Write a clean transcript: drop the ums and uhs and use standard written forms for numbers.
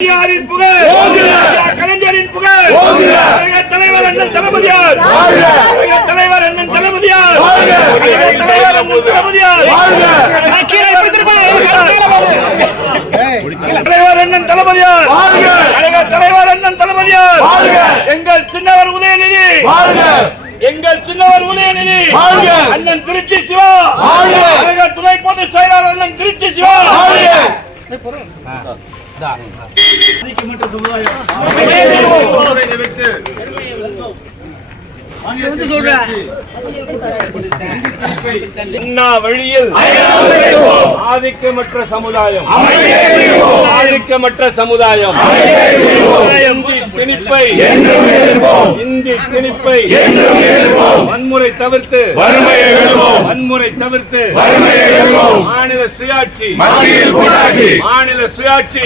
கலைஞரின் புகழ் தலைவர் அண்ணன் தளபதியார் தலைவர் அண்ணன் தளபதியார் தலைவர் அண்ணன் தளபதியார் தலைவர் அண்ணன் தளபதியார் தலைவர் அண்ணன் தளபதியார் எங்கள் சின்னவர் உதயநிதி எங்கள் சின்னவர் உதயநிதி அண்ணன் திருச்சி சிவா துணை பொதுச் செயலாளர் அண்ணன் திருச்சி சிவா வழியில் ஆதிக்கமற்ற சமுதாயம் ஆதிக்கமற்ற சமுதாயம் திணிப்பை இந்தி திணிப்பை வன்முறை தவிர்த்து வன்முறை தவிர்த்து மாநில சுயாட்சி மாநில சுயாட்சி